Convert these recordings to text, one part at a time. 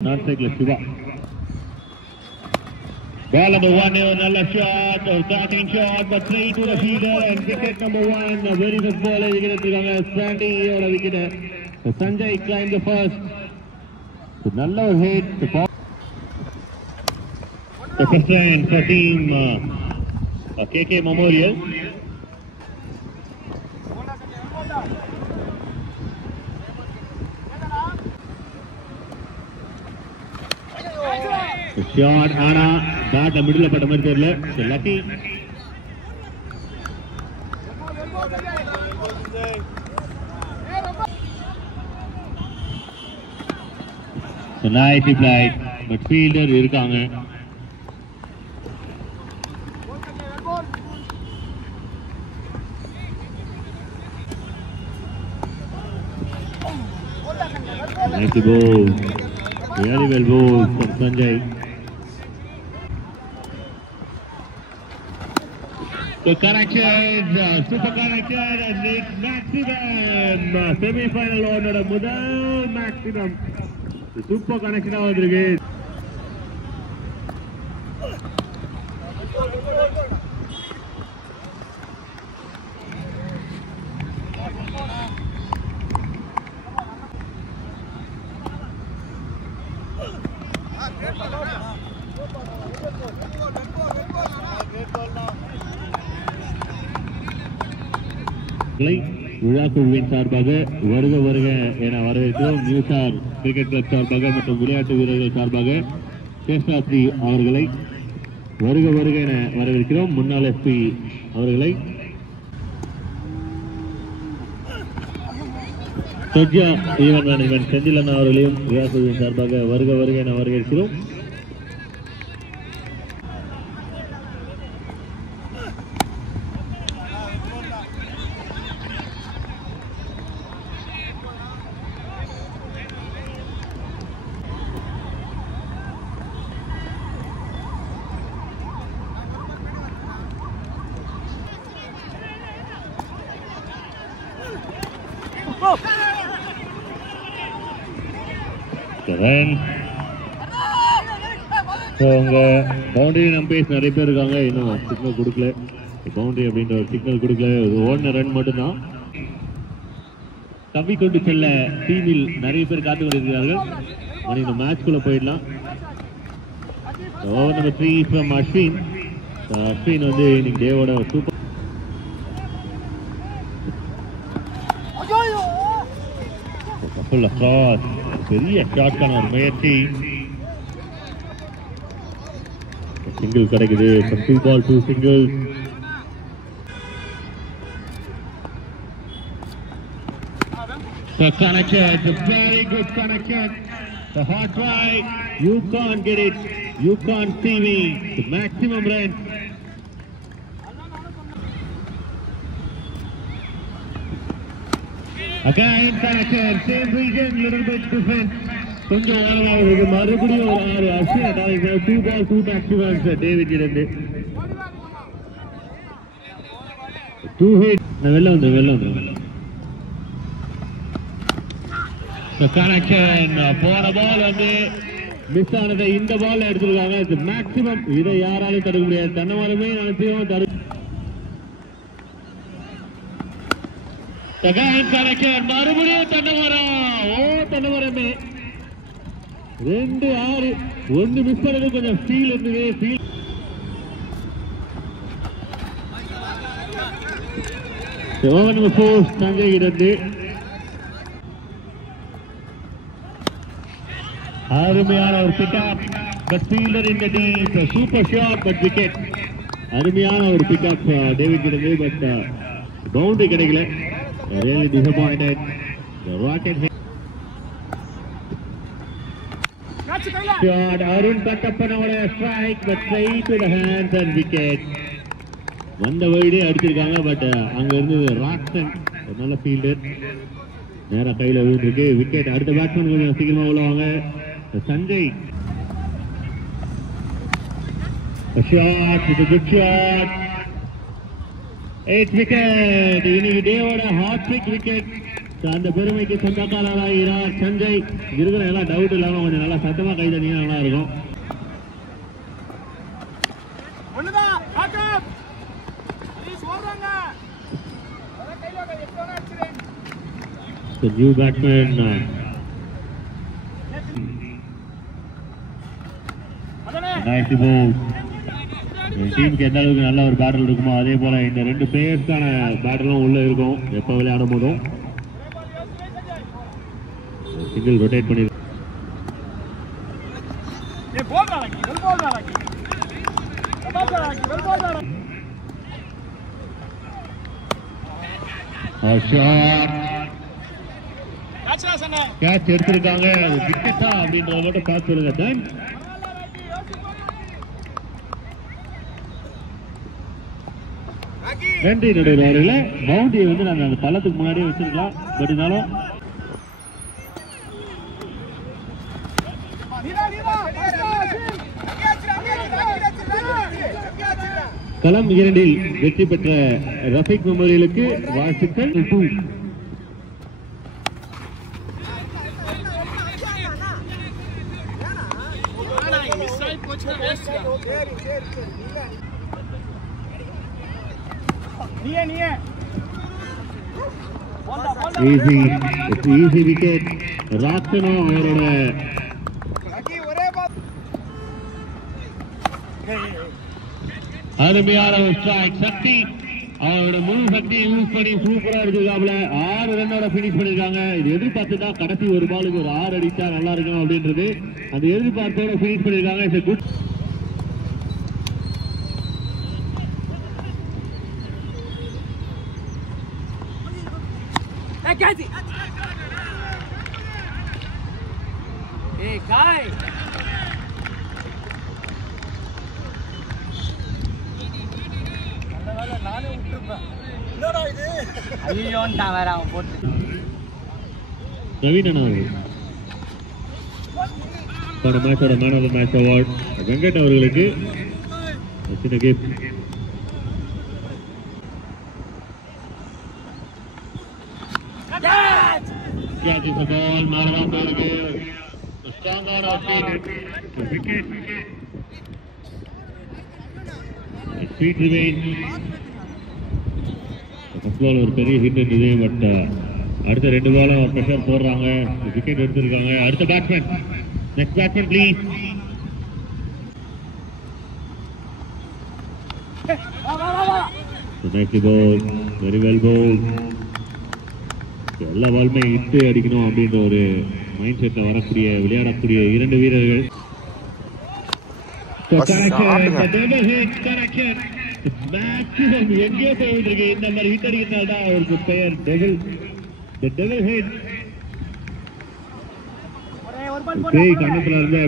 Not cyclist Shiva. Ball number 1, another shot, starting shot, but 3 to the fielder and wicket number 1. A very good ball. Sandy or a wicket. So Sanjay climbed the first. So Nalla hit the ball. The first line for team KK Memorial. Shot, Anna, that the middle of the middle, so lucky. So nice reply, but fielder irukanga. Nice ball, really well bowled from Sanjay. The connection, super connection, and it's maximum. Semi-final order, Mudal maximum. The super connection out of the gate. விழாக்குழுவின் சார்பாக வருக வருக என வரவேற்கிறோம். நியூசார் cricket club சார்பாக மற்றும் விளையாட்டு வீரர்கள் சார்பாக சேஷாத்ரி அவர்களை வருக வருக என வரவேற்கிறோம். முன்னாள் எஸ்பி அவர்களை சொஜ்யா ஈவென்ட் மேனேஜ்மெண்ட் செந்தில் அண்ணா அவர்களையும் விழாக்குழுவின் சார்பாக வருக வருக என வரவேற்கிறோம். பவுண்டரி நம்பேஸ் நிறைய பேர் இருக்காங்க, இன்னும் சிக்னல் கொடுக்கல. பவுண்டரி அப்படின்ற ஒரு சிக்னல் கொடுக்கல. ஓடின ரன் மட்டும்தான் தவி கொண்டு செல்ல டீமில் நிறைய பேர் காத்து கொண்டிருக்கிறார்கள். இந்த மேட்ச்குள்ள போயிடலாம். Over number 3 from Ashwin. Ashwin வந்து இன்னைக்கு டேவோட சூப்பர் பெரிய ஷாட்கான ஒரு முயற்சி. சிங்கிள் கிடைக்குது. 2 ball 2 singles. The connection, it's a very good connection. The hot right, you can't get it, you can't see me. The maximum run. Again connection, same region, little bit different. கொஞ்சம் ஓரமாக இருக்கு. மறுபடியும் ஒரு 6 Ashwin 2 ball 2 taxi-runs David இருந்து 2 hit. வெளில வந்து connection போன பால் வந்து மிஸ் ஆனதை இந்த பால் எடுத்துருக்காங்க. இது மேக்சிமம். இதை யாராலையும் தடுக்க முடியாது. தன்னமரமே நினைச்சோம் தடு கனெக்ஷன் மறுபடியும் தன்னமரம். தன்னமரமே 2-6. 1 மிஸ் பண்ணது கொஞ்சம் ஃபீல் இருந்தது. ஃபீல் ஓவர் நம்பர் 4 சஞ்சய் இருந்து அருமையான ஒரு pickup. But fielder in the team super shot but wicket. அருமையான ஒரு பிக்அப் டேவிட் கிட்ட. பட் பவுண்டரி கிடைக்கல. Really disappointed. The rocket shot. Arun Kattappanோட strike but straight to the hands and wicket. வந்த வைடே அடிச்சிருக்காங்க. பட் அங்க இருந்து ராக்சன் நல்ல ஃபீல்டர் நேரா கையில விழுந்திருக்கு. விக்கெட். அடுத்த பேட்ஸ்மேன் கொஞ்சம் சீக்கிரமா உள்ளவாங்க. Sanjay shot, it's a good shot. 8 wicket. இன்னைக்கு டேவோட ஹாட் ட்ரிக் விக்கெட். அந்த பெருமைக்கு சொந்தக்காரராகிறார் சஞ்சய். இருக்கிற எல்லாம் டவுட் இல்லாம கொஞ்சம் நல்லா சத்தமா கை தண்ணீங்க நல்லா இருக்கும். நியூ பேட்ஸ்மேன் டீமுக்கு எந்த அளவுக்கு நல்ல ஒரு பேட்டில் இருக்குமோ அதே போல இந்த ரெண்டு பிளேயர்ஸ்க்கான பேட்டிலும் உள்ள இருக்கும். எப்ப விளையாடும் போதும் சிங்கிள் ரொட்டேட் பண்ணி கேட்ச் எடுத்திருக்காங்க. அது விக்கெட்டா அப்படின்றத மட்டும் பார்த்து சொல்லுங்க. நன்றி நடுவர்களே. பவுண்டரியை வந்து நாங்கள் அந்த பள்ளத்துக்கு முன்னாடியே வச்சிருக்கலாம். பட் இருந்தாலும் களம் 2 வெற்றி பெற்ற ரஃபீக் மெமோரியலுக்கு வாழ்த்துக்கள். Easy wicket. ராக்சனோ அவரோட அருமையான ஒரு ஸ்ட்ரைக். சக்தி அவரோட முழு சக்தியை யூஸ் பண்ணி சூப்பரா எடுத்துருக்காப்ல. 6 ரன்னோட பினிஷ் பண்ணிருக்காங்க. இது எதிர்பார்த்துட்டா கடைசி ஒரு பாலுக்கு ஒரு 6 அடிச்சா நல்லா இருக்கும் அப்படின்றது அந்த எதிர்பார்ப்போட பினிஷ் பண்ணிருக்காங்க. It's good. Man of the match award Venkat அவர்களுக்கு சின்ன gift. Catch is the ball. Marwa Berge. The strong out of wicket. Speed remains. First ball ஒரு பெரிய ஹிட் இருந்தது. பட் அடுத்த 2 பாலும் பிரஷர் போடுறாங்க. விக்கெட் எடுத்திருக்காங்க. அடுத்த batsman. Next batsman please. Nice ball. Very well bowled. எல்லா பாலுமே இட்டு அடிக்கணும் அப்படின்ற ஒரு மைண்ட் செட்ல வரக்கூடிய விளையாடக்கூடிய 2 வீரர்கள். எங்கே போயிட்டு இருக்கு இந்த மாதிரி ஹிட் அடிக்கிறதால்தான் அவருக்கு பெயர் டெவில். கண்ணத்துல இருந்து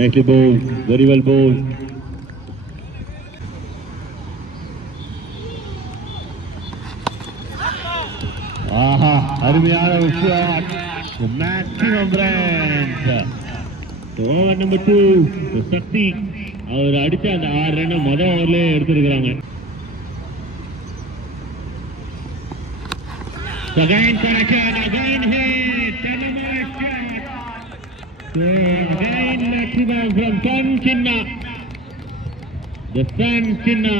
nicely bowled, very well bowled. ஆஹா அருமையான விஷயம். Maximum runs. ஓவர் நம்பர் 2 சக்தி அவர் அடிச்ச அந்த 6 ரன் முதல் ஓவர்லயே எடுத்திருக்கிறாங்க. Again connection, again hit, another shot. Again maximum from Sun Chinna. The Sun Chinna.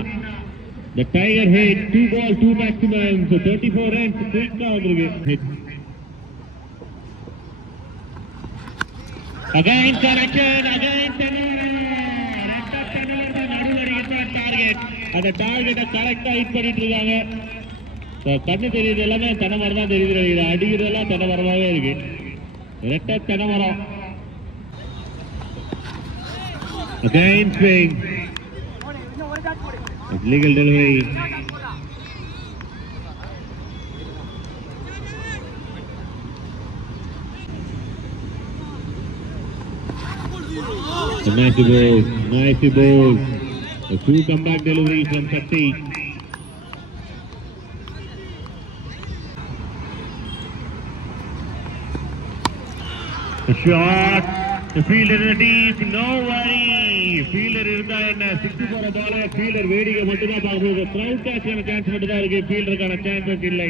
The Tiger hit 2 balls, 2 maximum, so 34 runs. Quick out hit. Again connection, again target. அந்த டார்கெட்டை கரெக்டா hit பண்ணிட்டு இருக்காங்க. கண்ணு தெரியுது எல்லாமே தென்னை மரம் தான் தெரியுது. இது அடிக்கிறதெல்லாம் தென்னை மரமாவே இருக்கு. ரெட்டை தென்னை மரம். Again swing. Legal delivery. Nice ball. A 2 comeback delivery from Shakti. A shot. The fielder in the deep, no worry. Fielder இருந்தா என்ன 6 போற பால் fielder வேடிக்கை மட்டும் தான் பாக்குது. crowd catch கான சான்ஸ் மட்டும் தான் இருக்கு. fielder கான சான்சஸ் இல்லை.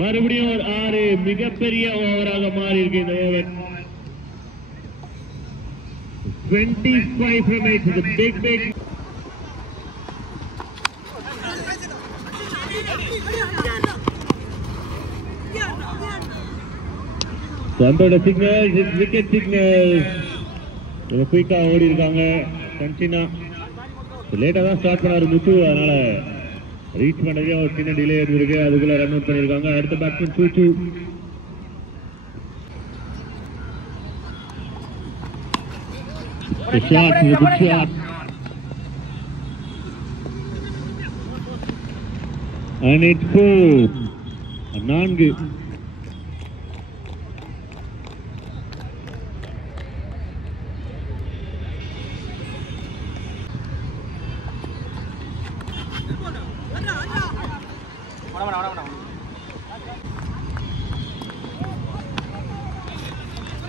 மறுபடியும் ஒரு 6 மிகப்பெரிய ஓவராக மாறி இருக்கு இந்த over. 25 from 8 is a big under the signals, it's wicket signals. ரொம்ப குயிக்கா ஓடி இருக்காங்க கன்சினா. லேட்டா தான் ஸ்டார்ட் பண்ணாரு முத்து, அதனால ரீச் பண்ணவே ஒரு சின்ன டிலே இருந்திருக்கு. அதுக்குள்ள ரன் அவுட் பண்ணிருக்காங்க. அடுத்த batsman சூச்சு. shot is a good shot and it's 4 4.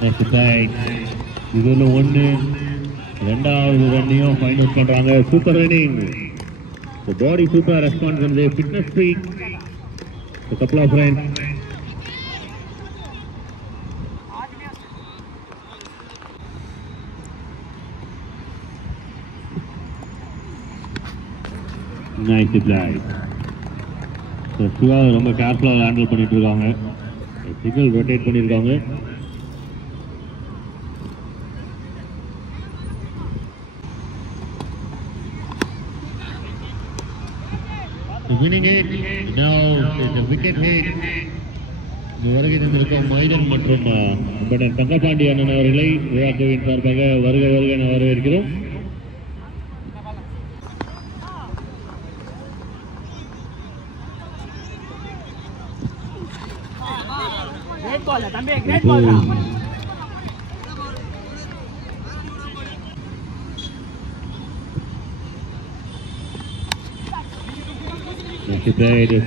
Next side. இதுல ஒன்னு இரண்டாவது ரன்னையும் ஃபைண்ட் அவுட் பண்றாங்க. Super running. The body super response and the fitness freak. A couple of runs. Nice play. So Shiva ரொம்ப கேர்ஃபுல்லா handle பண்ணிட்டு இருக்காங்க. சிக்னல் ரொட்டேட் பண்ணிருக்காங்க. Winning it now is a wicket hit. வருகை தந்திருக்கும் மைதன் மற்றும் தங்கபாண்டி அண்ணன் அவர்களை விழாக்குவின் சார்பாக வருக வருக என வரவேற்கிறோம்.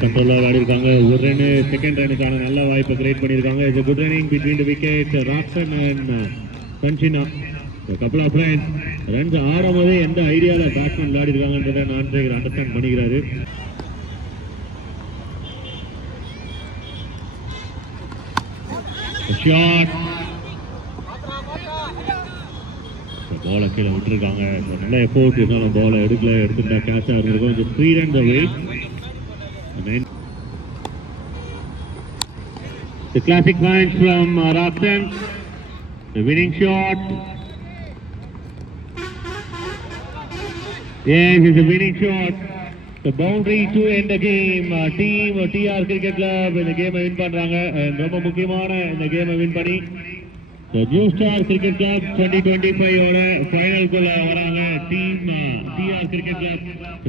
கண்ட்ரோலா ஆடிருக்காங்க. ஒரு ரன் செகண்ட் ரனுக்கான நல்ல வாய்ப்பை கிரியேட் பண்ணிருக்காங்க. It's a good running between the wicket ராக்சன் and கன்சினா. a couple of runs. Runs ஆடும்போதே எந்த ஐடியால பேட்ஸ்மேன் விளையாடி இருக்காங்கன்றதை நான் அண்டர்ஸ்டாண்ட் பண்ணிக்கிறாரு. ஷாட் பால கீழே விட்டுருக்காங்க. நல்ல எஃபோர்ட் இருந்தாலும் பாலை எடுத்துட்டா கேட்சா இருந்திருக்கும். இந்த free run the weight. The classic points from Raksan. The winning shot. Yes, it's a winning shot. The boundary to end the game. Team TR Cricket Club in the game win பண்றாங்க. ரொம்ப முக்கியமான இந்த கேமை win பண்ணி the New Star Cricket Club 2025 ஓட ஃபைனலுக்குள்ள வராங்க. Team TR Cricket Club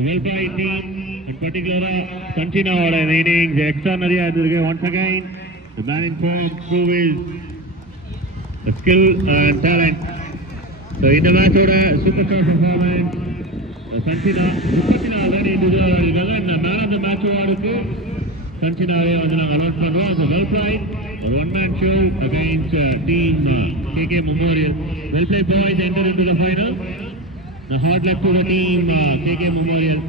well played team in particular கன்சினாவோட இன்னிங்ஸ் எக்ஸ்ட்ரானரியா இருந்திருக்கு. once again the man in form proves the skill and talent. so இந்த மேட்சோட சூப்பர் ஸ்டார் பெர்ஃபார்மன்ஸ் கன்சினா 34 ரன் எடுத்திருக்காங்க. இந்த மேன் ஆஃப் தி மேட்ச் அவார்டுக்கு கன்சினாவே வந்து நாங்கள் அனௌன்ஸ் பண்றோம். so well played, a one man show against team KK Memorial. well played boys, enter into the final. the hard luck to the team KK Memorial.